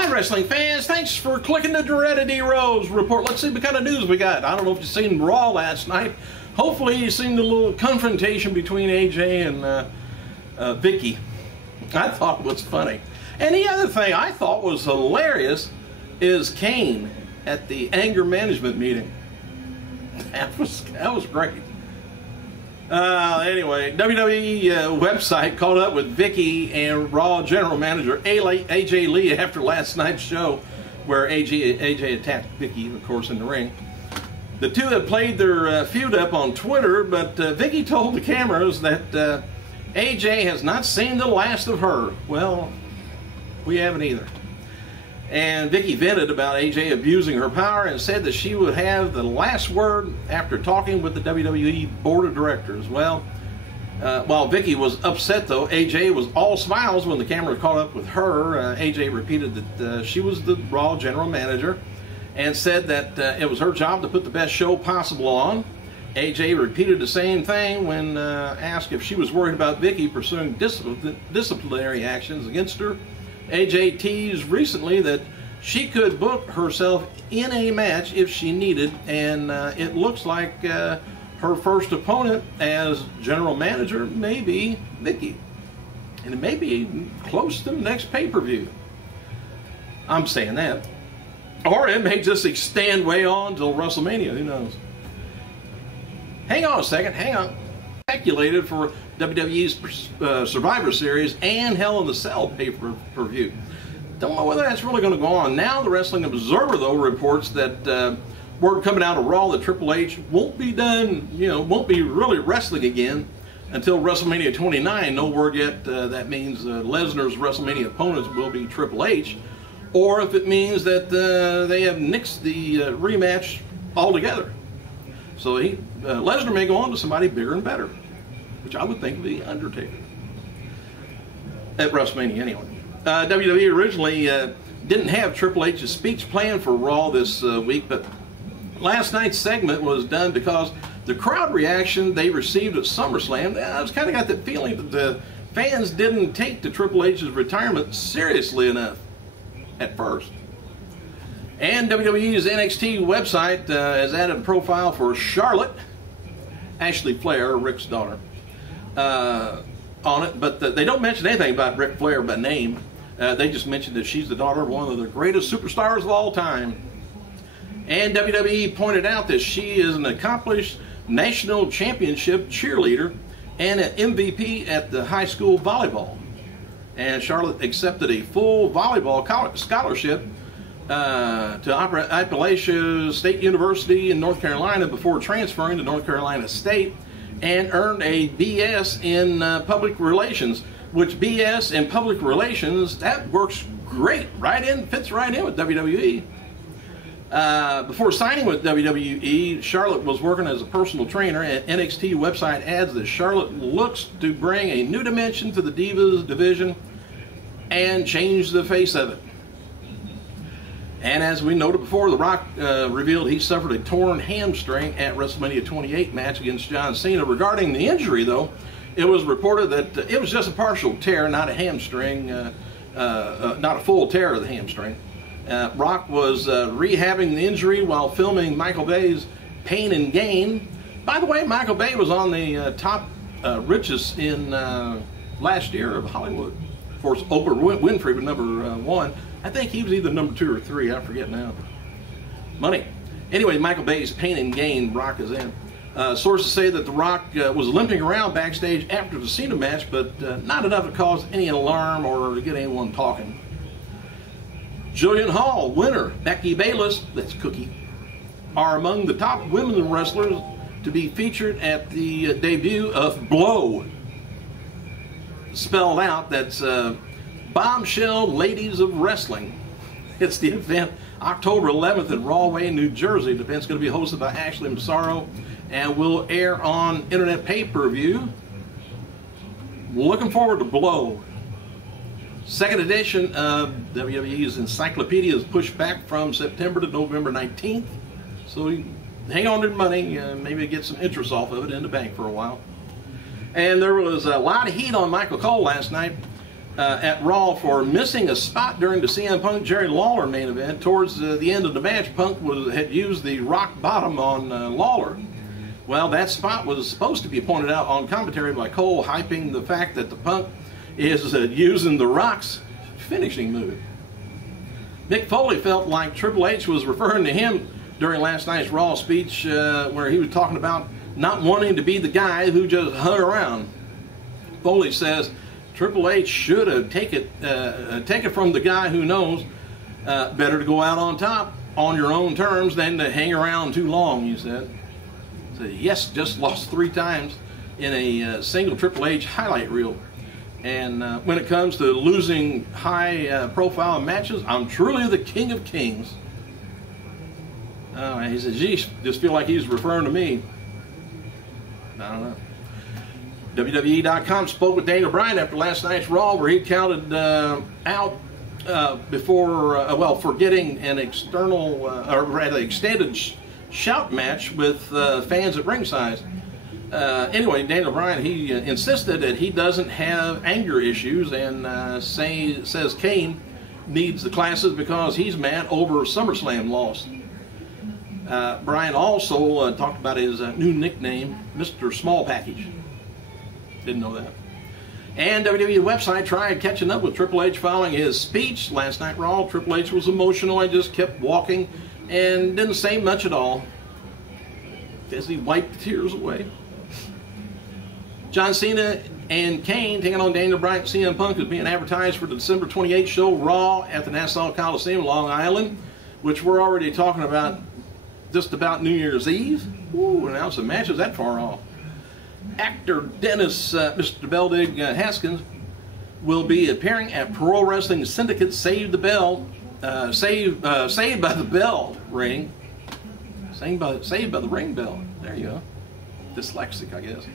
Hi, wrestling fans. Thanks for clicking the Doretta D. Rose report. Let's see what kind of news we got. I don't know if you've seen Raw last night. Hopefully you've seen the little confrontation between AJ and Vickie. I thought it was funny. And the other thing I thought was hilarious is Kane at the anger management meeting. That was great. Anyway, WWE website caught up with Vickie and Raw General Manager AJ Lee after last night's show, where AJ attacked Vickie, of course, in the ring. The two have played their feud up on Twitter, but Vickie told the cameras that AJ has not seen the last of her. Well, we haven't either. And Vickie vented about AJ abusing her power and said that she would have the last word after talking with the WWE Board of Directors. Well, while Vickie was upset, though, AJ was all smiles when the camera caught up with her. AJ repeated that she was the Raw General Manager and said that it was her job to put the best show possible on. AJ repeated the same thing when asked if she was worried about Vickie pursuing disciplinary actions against her. AJ teased recently that she could book herself in a match if she needed, and it looks like her first opponent as general manager may be Vickie. And it may be close to the next pay-per-view. I'm saying that. Or it may just extend way on till WrestleMania, who knows. Hang on a second, hang on. Speculated for WWE's Survivor Series and Hell in the Cell pay-per-view. Don't know whether that's really going to go on. Now the Wrestling Observer, though, reports that word coming out of Raw that Triple H won't be done, won't be really wrestling again until WrestleMania 29. No word yet. That means Lesnar's WrestleMania opponents will be Triple H, or if it means that they have nixed the rematch altogether. So Lesnar may go on to somebody bigger and better, which I would think would be Undertaker at WrestleMania anyway. WWE originally didn't have Triple H's speech planned for Raw this week, but last night's segment was done because the crowd reaction they received at SummerSlam, I was kind of got the feeling that the fans didn't take the Triple H's retirement seriously enough at first. And WWE's NXT website has added a profile for Charlotte, Ashley Flair, Rick's daughter, on it, but they don't mention anything about Ric Flair by name. They just mentioned that she's the daughter of one of the greatest superstars of all time. And WWE pointed out that she is an accomplished national championship cheerleader and an MVP at the high school volleyball. And Charlotte accepted a full volleyball scholarship to Appalachian State University in North Carolina before transferring to North Carolina State, and earned a BS in public relations, which BS in public relations, that works great, fits right in with WWE. Before signing with WWE, Charlotte was working as a personal trainer, and NXT website adds that Charlotte looks to bring a new dimension to the Divas division and change the face of it. And as we noted before, The Rock revealed he suffered a torn hamstring at WrestleMania 28 match against John Cena. Regarding the injury, though, it was reported that it was just a partial tear, not a hamstring, not a full tear of the hamstring. Rock was rehabbing the injury while filming Michael Bay's Pain and Gain. By the way, Michael Bay was on the top richest in last year of Hollywood. Of course, Oprah Winfrey was number 1. I think he was either number 2 or 3. I forget now. Money. Anyway, Michael Bay's Pain and Gain, Rock is in. Sources say that The Rock was limping around backstage after the Cena match, but not enough to cause any alarm or to get anyone talking. Jillian Hall, winner, Becky Bayless, that's Cookie, are among the top women wrestlers to be featured at the debut of Blow. Spelled out, that's Bombshell Ladies of Wrestling. It's the event October 11th in Rahway, New Jersey. The event's going to be hosted by Ashley Massaro and will air on internet pay-per-view. Looking forward to Blow. Second edition of WWE's Encyclopedia is pushed back from September to November 19th. So hang on to your money, maybe get some interest off of it in the bank for a while. And there was a lot of heat on Michael Cole last night. at Raw for missing a spot during the CM Punk Jerry Lawler main event. Towards the end of the match, Punk had used the rock bottom on Lawler. Well, that spot was supposed to be pointed out on commentary by Cole, hyping the fact that the Punk is using the Rock's finishing move. Mick Foley felt like Triple H was referring to him during last night's Raw speech, where he was talking about not wanting to be the guy who just hung around. Foley says Triple H should have taken it from the guy who knows better to go out on top on your own terms than to hang around too long, he said. So, yes, just lost 3 times in a single Triple H highlight reel. And when it comes to losing high-profile matches, I'm truly the king of kings. He says, geez, just feel like he's referring to me. I don't know. WWE.com spoke with Daniel Bryan after last night's Raw, where he counted out for getting an extended shout match with fans at ringside. Anyway, Daniel Bryan, he insisted that he doesn't have anger issues, and says Kane needs the classes because he's mad over SummerSlam loss. Bryan also talked about his new nickname, Mr. Small Package. Didn't know that. And WWE website tried catching up with Triple H following his speech last night Raw. Triple H was emotional and just kept walking and didn't say much at all as he wiped the tears away. John Cena and Kane taking on Daniel Bryan and CM Punk is being advertised for the December 28th show Raw at the Nassau Coliseum, Long Island, which we're already talking about just about New Year's Eve. Ooh, announced the match is that far off. Actor Dennis Mr. Beldig Haskins will be appearing at Pro Wrestling Syndicate Saved by the Bell ring. Saved by the ring bell. There you go. Dyslexic, I guess.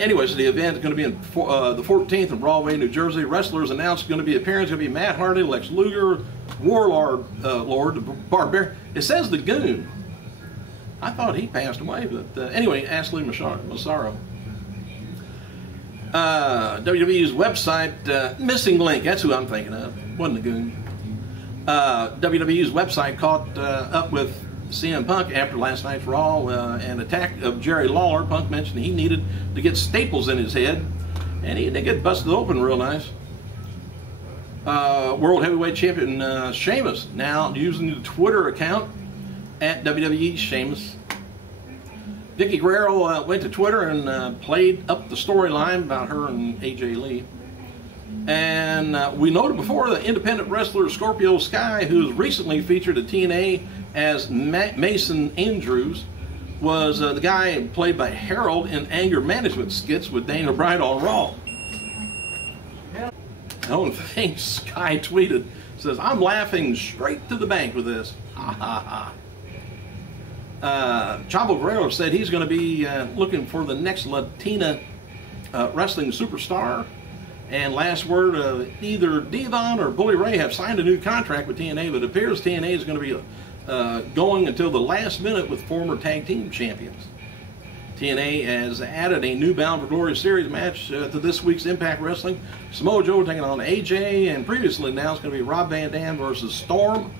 Anyways, the event is going to be in the 14th in Broadway, New Jersey. Wrestlers announced going to be appearing. It's going to be Matt Hardy, Lex Luger, Warlord, the Barbarian. It says the Goon. I thought he passed away, but anyway, Ashley Massaro. WWE's website, missing link, that's who I'm thinking of, wasn't the Goon. WWE's website caught up with CM Punk after last night's Raw, an attack of Jerry Lawler. Punk mentioned he needed to get staples in his head, and he did get busted open real nice. World Heavyweight Champion Sheamus now using the Twitter account at WWE Sheamus. Vickie Guerrero went to Twitter and played up the storyline about her and AJ Lee. And we noted before the independent wrestler Scorpio Sky, who was recently featured at TNA as Mason Andrews, was the guy played by Harold in anger management skits with Daniel Bryan on Raw. The only thing Sky tweeted says, "I'm laughing straight to the bank with this." Ha ha ha. Chavo Guerrero said he's going to be looking for the next Latina wrestling superstar. And last word, either Devon or Bully Ray have signed a new contract with TNA, but it appears TNA is going to be going until the last minute with former tag team champions. TNA has added a new Bound for Glory series match to this week's Impact Wrestling. Samoa Joe taking on AJ, and previously announced going to be Rob Van Dam versus Storm,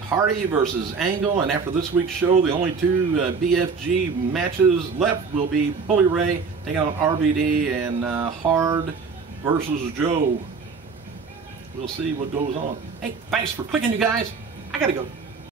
Hardy versus Angle, and after this week's show, the only two BFG matches left will be Bully Ray taking on RVD and Hard versus Joe. We'll see what goes on. Hey, thanks for clicking, you guys. I gotta go.